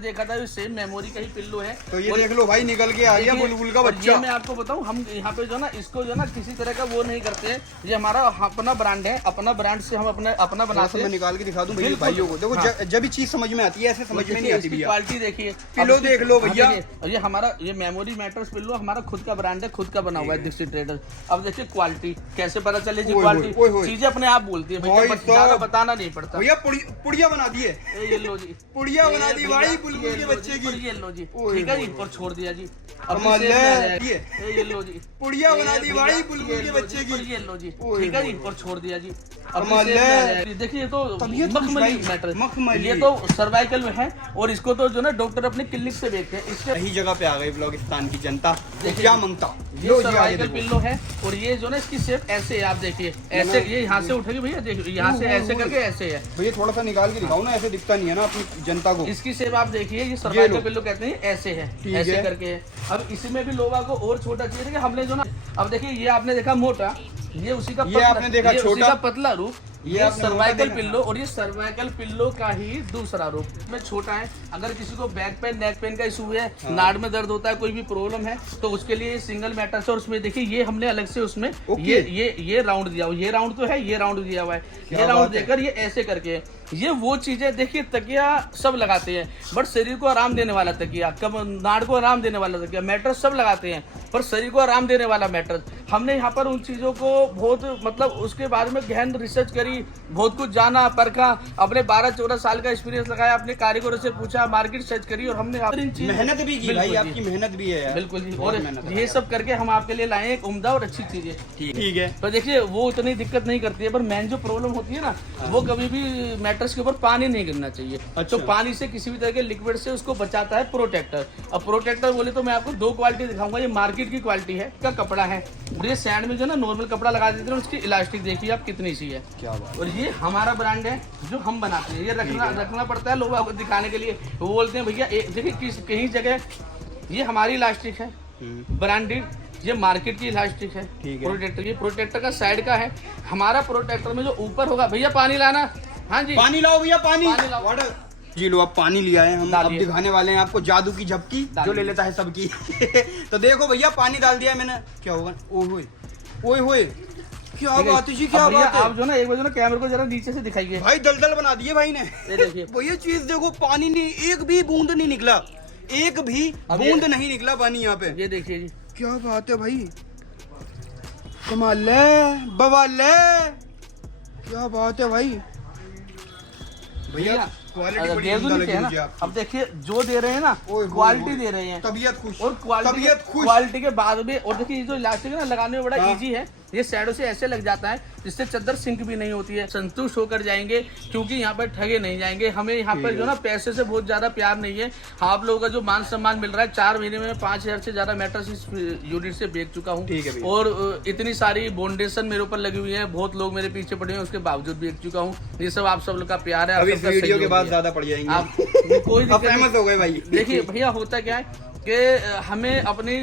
देखा था सेम मेमोरी का ही पिल्लो है। तो ये देख लो भाई, निकल के आ गया बुलबुल का बच्चा। मैं आपको बताऊं, हम यहाँ पे जो ना इसको जो ना किसी तरह का वो नहीं करते हैं, ये हमारा अपना ब्रांड है, अपना ब्रांड से हम अपना बनाते हैं। मैं निकाल के दिखा दूं भैया भाइयों को, देखो हाँ। जब भी चीज समझ में आती है ऐसे समझ में नहीं आती भैया। क्वालिटी देखिए, पिल्लो देख लो भैया। ये हमारा ये मेमोरी मैटर्स पिल्लो हमारा खुद का ब्रांड है, खुद का बना हुआ है दीक्षित ट्रेडर्स। अब देखिए क्वालिटी कैसे पता चले जी, क्वालिटी चीजें अपने आप बोलती है भैया, बताना नहीं पड़ता। भैया पुड़िया बना दिए, ये लो जी, पुड़िया बना दी भाई बुलबुल के बच्चे की। ये लो जी, ठीक है जी, और छोड़ दिया जी। ये लो जी, पुड़िया बना दी भाई बुलबुल के बच्चे की। ये लो जी, ठीक है जी, और छोड़ दिया जी। देखिए तो मखमली मैटर, ये तो सर्वाइकल में है और इसको तो जो ना डॉक्टर अपने क्लिनिक से बेचते हैं। इसके सही जगह पे आ गई ब्लॉगिस्तान की जनता, क्या मांगता। ये सर्वाइकल पिल्लो है और ये जो ना इसकी शेप ऐसे है, आप देखिए ऐसे, ये यहाँ से उठेगी भैया, देखिए यहाँ से ऐसे करके ऐसे है भैया। थोड़ा सा निकाल के दिखाओ ना, ऐसे दिखता नहीं है ना अपनी जनता को। इसकी शेप आप देखिए, ये सर्वाइकल पिल्लो कहते हैं, ऐसे है, ऐसे करके है। अब इसमें भी लोगों को और छोटा चाहिए, हमने जो ना, अब देखिए ये आपने देखा मोटा, ये उसी का ये आपने देखा छोटा, पतला रूप, ये सर्वाइकल पिल्लो, और ये सर्वाइकल पिल्लो का ही दूसरा रूप में छोटा है। अगर किसी को बैक पेन नेक पेन का इशू है, नाड़ में दर्द होता है, कोई भी प्रॉब्लम है, तो उसके लिए सिंगल मैटर्स है। और उसमें देखिए ये हमने अलग से उसमें ये राउंड दिया हुआ, ये राउंड तो है, ये राउंड दिया हुआ है, ये राउंड देकर ये ऐसे करके, ये वो चीजें देखिए। तकिया सब लगाते हैं, बट शरीर को आराम देने वाला तकिया, कब नाड़ को आराम देने वाला तकिया, मैट्रेस सब लगाते हैं, पर शरीर को आराम देने वाला मैट्रेस। हमने यहाँ पर उन चीजों को बहुत मतलब उसके बारे में गहन रिसर्च करी, बहुत कुछ जाना परखा, अपने 12-14 साल का एक्सपीरियंस लगाया, अपने कारीगरों से पूछा, मार्केट सर्च करी, और हमने मेहनत भी की भाई, आपकी मेहनत भी है। बिल्कुल जी, और ये सब करके हम आपके लिए लाए एक उम्दा और अच्छी चीज है। ठीक है, तो देखिए वो उतनी दिक्कत नहीं करती है, पर मेन जो प्रॉब्लम होती है ना, वो कभी भी मैट्रेस के ऊपर पानी नहीं गिरना चाहिए। तो पानी से किसी भी तरह के लिक्विड से उसको बचाता है प्रोटेक्टर। अब प्रोटेक्टर बोले तो मैं आपको 2 क्वालिटी दिखाऊंगा। ये मार्केट की क्वालिटी है, का कपड़ा है, और ये सैंड में जो ना नॉर्मल कपड़ा लगा देते हैं, उसकी इलास्टिक देखिए आप कितनी सी है। क्या बात। और ये हमारा ब्रांड है जो हम बनाते हैं, ये रखना पड़ता है लोगों को दिखाने के लिए। वो बोलते हैं भैया देखिए कहीं जगह ये हमारी इलास्टिक है ब्रांडेड, ये मार्केट की इलास्टिक है प्रोटेक्टर, ये प्रोटेक्टर का साइड का है। हमारा प्रोटेक्टर में जो ऊपर होगा, भैया पानी लाना, हाँ जी पानी लाओ भैया, पानी वाटर जी लो। अब पानी लिया है हम, अब दिखाने वाले हैं आपको जादू की झपकी जो ले लेता है सबकी। तो देखो भैया पानी डाल दिया है मैंने, क्या होगा? ओए होए क्या बात है जी, क्या बात है। आप जो ना एक बार जो ना कैमरे को जरा नीचे से दिखाइए भाई, दलदल बना दिए भाई ने। भैया चीज देखो, पानी नहीं, एक भी बूंद नहीं निकला, एक भी बूंद नहीं निकला पानी यहाँ पे। ये देखिए जी, क्या बात है भाई। कमाल है, बवाल है, क्या बात है भाई। भैया क्वालिटी बड़ी उम्दा लगी मुझे आपकी। अब देखिए जो दे रहे हैं ना क्वालिटी दे रहे हैं, तबीयत खुश और क्वालिटी के बाद में। और देखिए ये जो इलास्टिक है ना लगाने में बड़ा इजी है, ये साइडों से ऐसे लग जाता है जिससे चादर सिंक भी नहीं होती है। संतुष्ट होकर जाएंगे क्योंकि यहाँ पर ठगे नहीं जाएंगे। हमें यहाँ पर जो ना पैसे से बहुत ज्यादा प्यार नहीं है। आप लोगों का जो मान सम्मान मिल रहा है, 4 महीने में 5000 से ज्यादा मैट्रेस इस यूनिट से बेच चुका हूँ, और इतनी सारी बाउंडेशन मेरे ऊपर लगी हुई है, बहुत लोग मेरे पीछे पड़े हैं, उसके बावजूद बेच चुका हूँ। ये सब आप सब लोग का प्यार है। वीडियो के बाद ज्यादा पड़ जाएंगे आप, कोई फेमस हो गए भाई। देखिए भैया होता क्या है कि हमें अपनी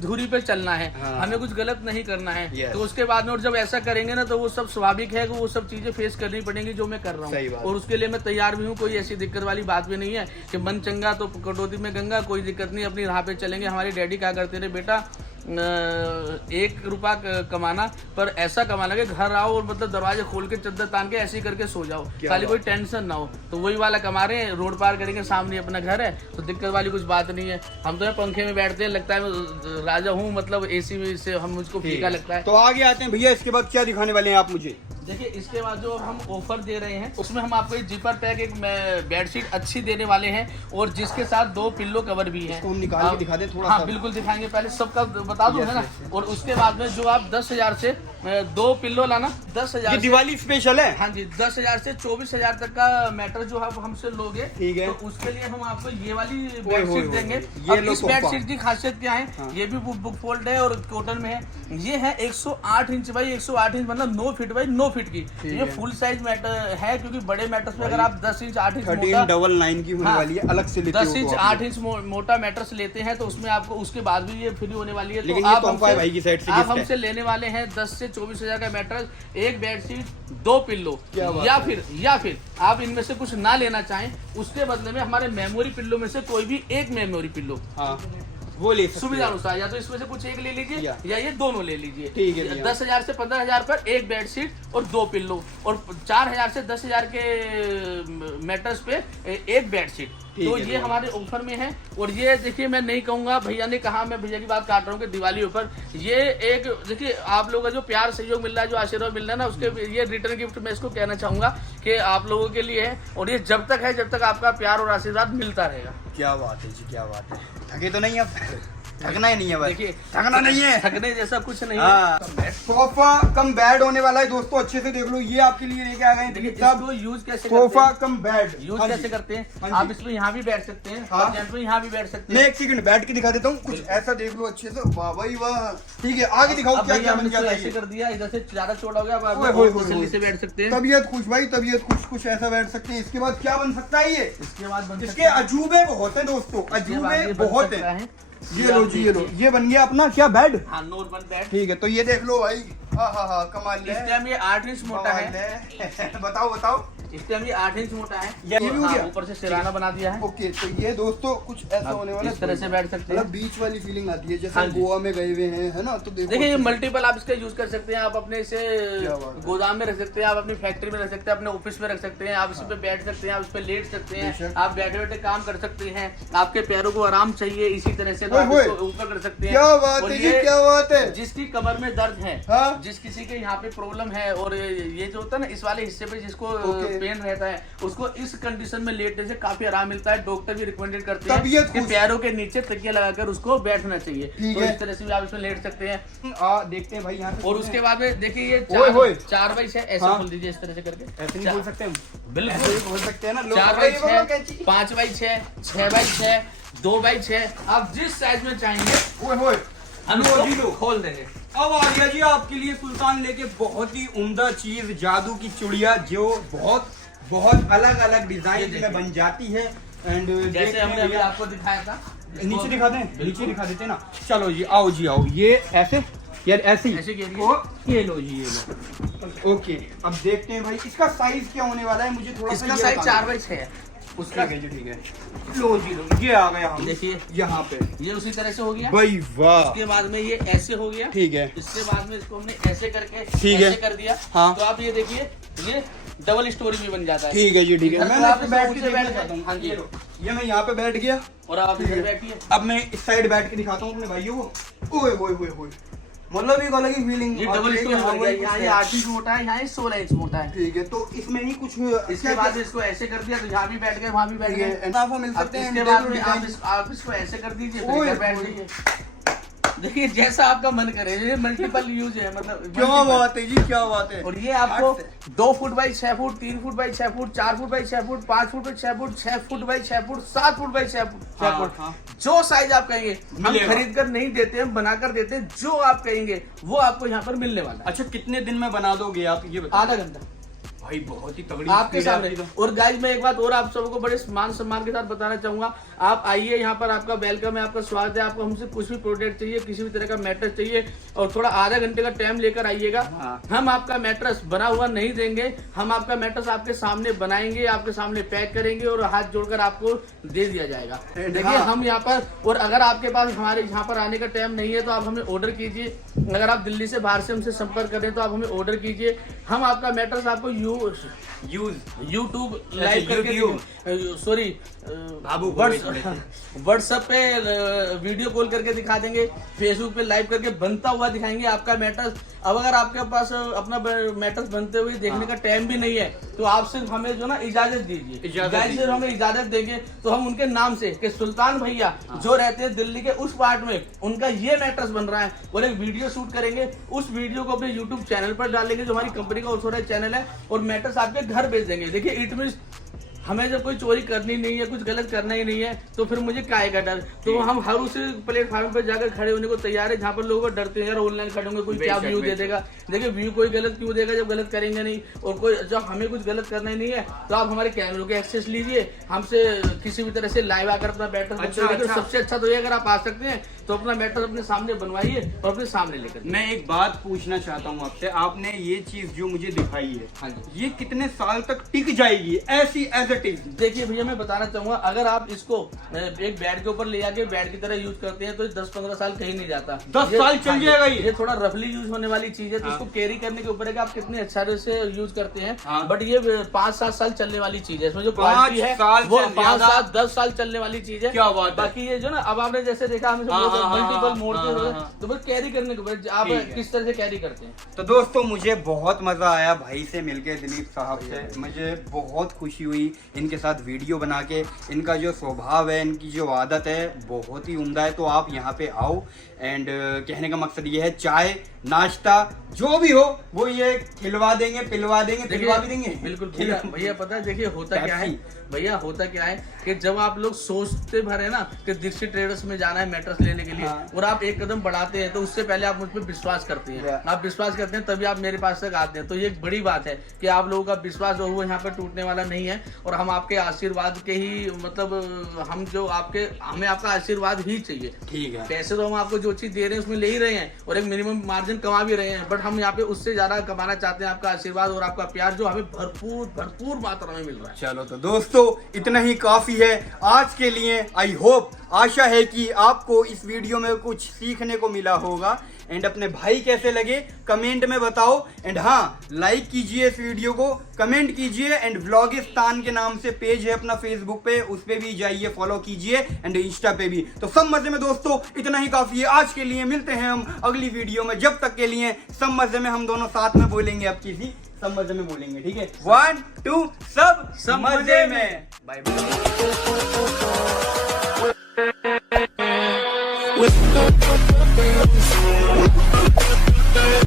धुरी पे चलना है, हमें कुछ गलत नहीं करना है। तो उसके बाद में और जब ऐसा करेंगे ना तो वो सब स्वाभाविक है कि वो सब चीजें फेस करनी पड़ेंगी जो मैं कर रहा हूँ, और उसके लिए मैं तैयार भी हूँ। कोई ऐसी दिक्कत वाली बात भी नहीं है कि मन चंगा तो कटौती में गंगा, कोई दिक्कत नहीं, अपनी राह पे चलेंगे। हमारे डैडी क्या करते रहे, बेटा 1 रुपया कमाना पर ऐसा कमाना कि घर आओ और मतलब दरवाजे खोल के चद्दर तान के ऐसे ही करके सो जाओ, खाली कोई टेंशन ना हो। तो वही वाला कमा रहे हैं, रोड पार करेंगे, सामने अपना घर है, तो दिक्कत वाली कुछ बात नहीं है। हम तो पंखे में बैठते हैं, लगता है मैं राजा हूँ, मतलब एसी में से हम मुझको फीका लगता है। तो आगे आते हैं भैया, इसके बाद क्या दिखाने वाले हैं आप मुझे? देखिए इसके बाद जो हम ऑफर दे रहे हैं उसमें हम आपको एक जिपर पैक, एक बेडशीट अच्छी देने वाले हैं, और जिसके साथ 2 पिल्लो कवर भी है। तो हम निकाल के दिखा दें थोड़ा। हाँ बिल्कुल दिखाएंगे, पहले सबका बता दूं है ना। और उसके बाद में जो आप 10,000 से 2 पिल्लो लाना, 10,000 दिवाली स्पेशल है। हाँ जी, 10,000 से 24,000 तक का मैटर जो आप हमसे लोगे, ठीक है, तो उसके लिए हम आपको ये वाली बेडशीट देंगे। अब इस बेडशीट की खासियत क्या है, ये भी बुक फोल्ड है और कॉटन में है। ये है 108 इंच बाई 108 इंच, मतलब 9 फीट बाई 9 फीट की। ये फुल साइज मैटर है, क्योंकि बड़े मैटर्स में अगर आप 10 इंच 8 इंच 1399 की होने वाली है, अलग से लेते हो 10 इंच 8 इंच मोटा मैटर्स लेते हैं तो उसमें आपको उसके बाद भी ये फ्री होने वाली है। लेकिन तो ये तोहफा है भाई की साइड से, आप हमसे लेने वाले हैं 10 से 24,000 का मैट्रेस, एक बेडशीट, 2 पिल्लो, या फिर आप इनमें से कुछ ना लेना चाहें, उसके बदले में हमारे मेमोरी पिल्लो में से कोई भी एक मेमोरी पिल्लो वो ले सुविधा अनुसार, या तो इसमें से कुछ एक ले लीजिए या ये दोनों ले लीजिए। ठीक है। 10,000 से 15,000 पर एक बेडशीट और 2 पिल्लो, और 4,000 से 10,000 के मैटर्स पे एक बेडशीट। तो ये हमारे ऑफर में है। और ये देखिए, मैं नहीं कहूंगा, भैया ने कहा, मैं भैया की बात काट रहा हूँ कि दिवाली ऑफर, ये एक देखिए आप लोगों का जो प्यार सहयोग मिल रहा है, जो आशीर्वाद मिल रहा है ना, उसके ये रिटर्न गिफ्ट मैं इसको कहना चाहूंगा कि आप लोगों के लिए है, और ये जब तक है जब तक आपका प्यार और आशीर्वाद मिलता रहेगा। क्या बात है जी, क्या बात है। थके तो नहीं अब, थकना ही नहीं है, देखिए थकना नहीं है, थकने जैसा कुछ नहीं है। सोफा कम बेड होने वाला है दोस्तों, अच्छे से देख लो। ये आपके लिए लेके आ गए हैं, इसको यूज कैसे सोफा कम बेड यूज कैसे करते हैं, आप इसमें यहाँ भी बैठ सकते हैं, यहाँ भी बैठ सकते हैं। मैं एक सेकंड बैठ के दिखा देता हूँ, कुछ ऐसा देख लो अच्छे से। वाह भाई वाह, ठीक है आगे दिखाओ क्या क्या बन गया। ऐसे कर दिया, इधर से ज्यादा चौड़ा हो गया, जल्दी से बैठ सकते हैं। तबीयत खुश भाई, तबीयत खुश, कुछ ऐसा बैठ सकते हैं। इसके बाद क्या बन सकता है ये? इसके बाद इसके अजूबे बहुत है दोस्तों, अजूबे बहुत है। ये लो जी, ये लो, ये बन गया अपना क्या बेड, नॉर्मल बेड। ठीक है, तो ये देख लो भाई, हाँ कमाल है। इस टाइम ये 8 इंच मोटा है। बताओ इस टाइम ये 8 इंच मोटा है, ये भी हो गया, ऊपर से सिराना बना दिया है। ओके, तो ये दोस्तों कुछ ऐसा होने वाला है, इस तरह से बैठ सकते हैं, बीच वाली फीलिंग आती है जैसे गोवा में गए हुए हैं, है ना। तो देखिए ये मल्टीपल आप इसका यूज कर सकते हैं, आप अपने इसे गोदाम में रख सकते हैं, आप अपनी फैक्ट्री में रख सकते हैं, अपने ऑफिस में रख सकते हैं, आप इस पे बैठ सकते हैं, आप इस पे लेट सकते हैं, आप बैठे बैठे काम कर सकते हैं। आपके पैरों को आराम चाहिए इसी तरह से ऊपर कर सकते हैं। क्या बात है, क्या बात है। जिसकी कमर में दर्द है, जिस किसी के यहाँ पे प्रॉब्लम है, और ये जो होता है ना इस वाले हिस्से पे जिसको पेन रहता है, उसको इस कंडीशन में लेटने से काफी आराम मिलता है। डॉक्टर भी रिकमेंडेड करते हैं कि पैरों के नीचे तकिया लगाकर उसको बैठना चाहिए। तो इस तरह से भी आप इसमें लेट सकते हैं। देखते हैं भाई यहाँ पे। और उसके बाद में देखिए ये 4x6 ऐसे खोल दीजिए, इस तरह से करके। ऐसे नहीं बोल सकते हम, बिल्कुल बोल सकते हैं ना। 4x6, 5x6, 6x6, 2x6, आप जिस साइज में चाहेंगे हम खोल देंगे। अब आ गया जी आपके लिए सुल्तान लेके बहुत ही उम्दा चीज, जादू की चूड़िया, जो बहुत अलग अलग डिजाइन में बन जाती है। एंड जैसे हमने अभी आपको दिखाया था, नीचे दिखा दें, नीचे दिखा देते ना। चलो जी आओ जी आओ, ये ऐसे यार ऐसे ये लो जी, ये लो। ओके, अब देखते हैं भाई इसका साइज क्या होने वाला है, मुझे थोड़ा इसका साइज 4x6 है उसका। ठीक है, लो जी लो, ये आ गया हम देखिए यहाँ पे, ये उसी तरह से हो गया भाई वाह। इसके बाद में ये ऐसे हो गया, ठीक है। इसके बाद में इसको हमने ऐसे करके ऐसे कर दिया। हाँ। तो आप ये देखिए, ये डबल स्टोरी भी बन जाता है। ठीक है जी, ठीक है। मैं आप बैठ के बैठ जाता हूँ। हाँ जी, ये मैं यहाँ पे बैठ गया और आप इधर बैठिए। अब मैं इस साइड बैठ के दिखाता हूँ अपने भाइयों को। ओए ओए ओए ओए, मतलब एक अलग ही फीलिंग। ये डबल स्टोरी बन गया, यहाँ ये 8 इंच मोटा है, यहाँ ये 16 इंच मोटा है। ठीक है, तो इसमें ही कुछ इसके बाद इसको ऐसे कर दिया तो यहाँ भी बैठ गए, वहाँ भी बैठ गए। आप मिल सकते हैं। इसके बाद में आप इसको ऐसे कर दीजिए, फिर इधर बैठ जाइए। देखिए जैसा आपका मन करे, ये मल्टीपल यूज है, मतलब क्या बात है जी, क्या बात है। और ये आपको 2 foot by 6 foot, 3 foot by 6 foot, 4 foot by 6 foot, 5 foot by 6 foot, 6 foot by 6 foot, 7 foot by 6 foot, जो साइज आप कहेंगे हम खरीद कर नहीं देते हैं, बनाकर देते हैं। जो आप कहेंगे वो आपको यहाँ पर मिलने वाला है। अच्छा, कितने दिन में बना दोगे आप, ये बताओ। आधा घंटा भाई, बहुत ही तगड़ी आपके सामने। और गाइस मैं एक बात और आप सबको बड़े मान सम्मान के साथ बताना चाहूंगा, आप आइए यहाँ पर, आपका वेलकम है, आपका स्वागत है। आपको हमसे कुछ भी प्रोडक्ट चाहिए, किसी भी तरह का मैट्रेस चाहिए, और थोड़ा आधा घंटे का टाइम लेकर आइएगा। हम आपका मैट्रेस बना हुआ नहीं देंगे, हम आपका मैट्रेस आपके सामने बनाएंगे, आपके सामने पैक करेंगे और हाथ जोड़कर आपको दे दिया जाएगा। देखिए हम यहाँ पर, और अगर आपके पास हमारे यहाँ पर आने का टाइम नहीं है तो आप हमें ऑर्डर कीजिए। अगर आप दिल्ली से बाहर से हमसे संपर्क करें तो आप हमेन ऑर्डर कीजिए। हम आपका मैट्रेस आपको यूट्यूब लाइव करके, सॉरी व्हाट्सएप पे वीडियो कॉल करके दिखा देंगे, फेसबुक पे लाइव करके बनता हुआ दिखाएंगे आपका मैट्रेस। अब अगर आपके पास अपना मैट्रेस बनते हुए देखने का टाइम भी नहीं है तो आप सिर्फ हमें जो ना इजाजत दीजिए। सिर्फ हमें इजाजत देंगे तो हम उनके नाम से कि सुल्तान भैया जो रहते हैं दिल्ली के उस पार्ट में, उनका ये मैट्रेस बन रहा है, और एक वीडियो शूट करेंगे। उस वीडियो को अपने यूट्यूब चैनल पर डालेंगे जो हमारी कंपनी का ऑथोराइज्ड चैनल है, और मैट्रेस आपके घर भेज देंगे। देखिए इट मींस हमें जब कोई चोरी करनी नहीं है, कुछ गलत करना ही नहीं है, तो फिर मुझे काहे का डर। तो हम हर उस प्लेटफॉर्म पर जाकर खड़े होने को तैयार है जहाँ पर लोगों को डरते हैं यार ऑनलाइन खड़े होंगे, कोई क्या व्यू दे देगा। देखिए व्यू कोई गलत क्यों देगा जब गलत करेंगे नहीं, और कोई जब हमें कुछ गलत करना ही नहीं है तो आप हमारे कैमरों के एक्सेस लीजिए, हमसे किसी भी तरह से लाइव आकर अपना मैट्रेस। सबसे अच्छा तो ये अगर आप आ सकते हैं तो अपना मैट्रेस अपने सामने बनवाइए और अपने सामने लेकर। मैं एक बात पूछना चाहता हूँ आपसे, आपने ये चीज जो मुझे दिखाई है, हाँ जी, ये कितने साल तक टिक जाएगी ऐसी एज इट इज? देखिए भैया मैं बताना चाहूंगा, अगर आप इसको एक बेड के ऊपर ले जाके बेड की तरह यूज करते हैं तो 10-15 साल कहीं नहीं जाता। 10 साल चल जाएगा ये थोड़ा रफली यूज होने वाली चीज है, तो इसको कैरी करने के ऊपर है कि आप कितने अच्छे से यूज करते हैं। बट ये 5-7 साल चलने वाली चीज है, इसमें जो क्वालिटी है वो 5-7-10 साल चलने वाली चीज है। क्या बात। बाकी ये जो ना अब आपने जैसे देखा मल्टीपल मोड तो बस कैरी करने के ऊपर आप किस तरह से कैरी करते हैं। तो दोस्तों मुझे बहुत मजा आया भाई से मिलके, दिलीप साहब से मुझे बहुत खुशी हुई इनके साथ वीडियो बना के। इनका जो स्वभाव है, इनकी जो आदत है बहुत ही उम्दा है। तो आप यहाँ पे आओ, एंड कहने का मकसद ये है, चाय नाश्ता जो भी हो वो ये खिलवा देंगे, पिलवा देंगे, पिलवा भी देंगे। बिल्कुल भैया पता है, देखिए होता क्या है भैया, होता क्या है कि जब आप लोग सोचते भर है ना कि दीक्षित ट्रेडर्स में जाना है मैट्रेस लेने के लिए, और आप एक कदम बढ़ाते हैं तो उससे पहले आप मुझ पर विश्वास करते हैं। आप विश्वास करते हैं तभी आप मेरे पास तक आते हैं। तो ये एक बड़ी बात है कि आप लोगों का विश्वास और वो यहाँ पे टूटने वाला नहीं है, और हम आपके आशीर्वाद के ही मतलब हमें आपका आशीर्वाद ही चाहिए। ठीक है, पैसे तो हम आपको जो चीज दे रहे हैं उसमें ले ही रहे हैं, और एक मिनिमम मार्जिन कमा भी रहे हैं, बट हम यहाँ पे उससे ज्यादा कमाना चाहते हैं आपका आशीर्वाद और आपका प्यार जो हमें भरपूर मात्रा में मिल रहा है। चलो तो दोस्तों इतना ही काफी है आज के लिए। आई होप, आशा है कि आपको इस वीडियो में कुछ सीखने को मिला होगा, एंड अपने भाई कैसे लगे कमेंट में बताओ। एंड हाँ, लाइक कीजिए इस वीडियो को, कमेंट कीजिए, एंड व्लॉगिस्तान के नाम से पेज है अपना फेसबुक पे, उस पे भी जाइए, फॉलो कीजिए, एंड इंस्टा पे भी। तो सब मजे में दोस्तों इतना ही काफी है आज के लिए। मिलते हैं हम अगली वीडियो में, जब तक के लिए सब मजे में हम दोनों साथ में बोलेंगे, अब किसी सब मजे में बोलेंगे, ठीक है? 1 2 सब मजे में। Bye bye.